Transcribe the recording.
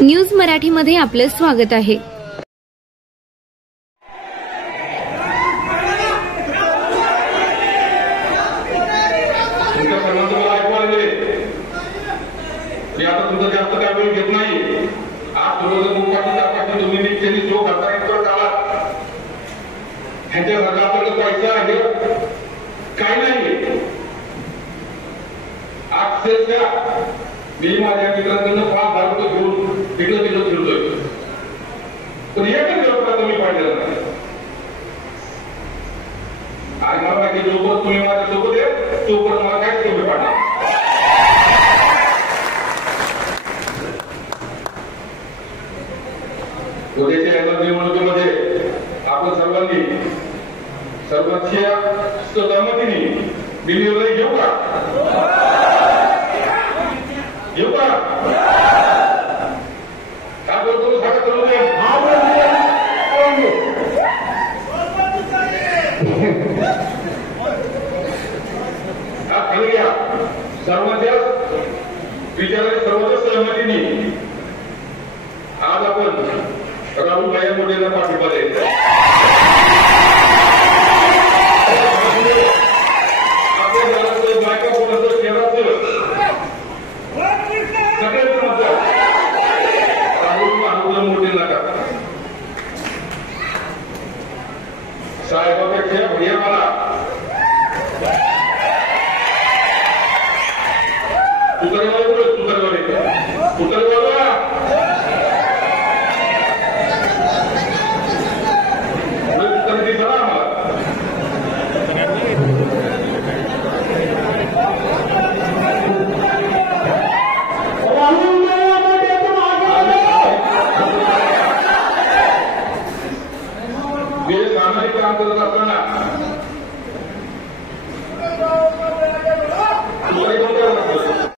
News मराठीमध्ये आपले स्वागत आहे। तुमचं जास्त काय वेळ घेत नाही। आज सुरुवातीपासून तुम्ही निश्चित जो घटनांवर आला ह्यांच्या सरकारकडे पैसा आहे काय नाही। अक्षरशः मी माझ्या मित्रांकडून 5,000 रुपये घेऊन तिकडं तिकडं फिरतोय, पण एकच व्यवहार तुम्ही पाहिजे नाही। आज मला माहिती जोपर्यंत तुम्ही माझ्यासोबत आहे तोपर्यंत मला काहीच कमी पाडणार। उद्याच्या निवडणुकीमध्ये आपण सर्वांच्या सहमतीने निर्णय घेऊ का? घेऊ का? काय बोलतो सांगा करू दे। खाली घ्या। सर्वांच्या विचाराने सर्वांच्या सहमतीने आज आपण राहुल भाई मोदींना पाठिंबा द्यायचा। राहुल मोदींना का साहेबापेक्षा भैया मला सामाजिक काम करत असताना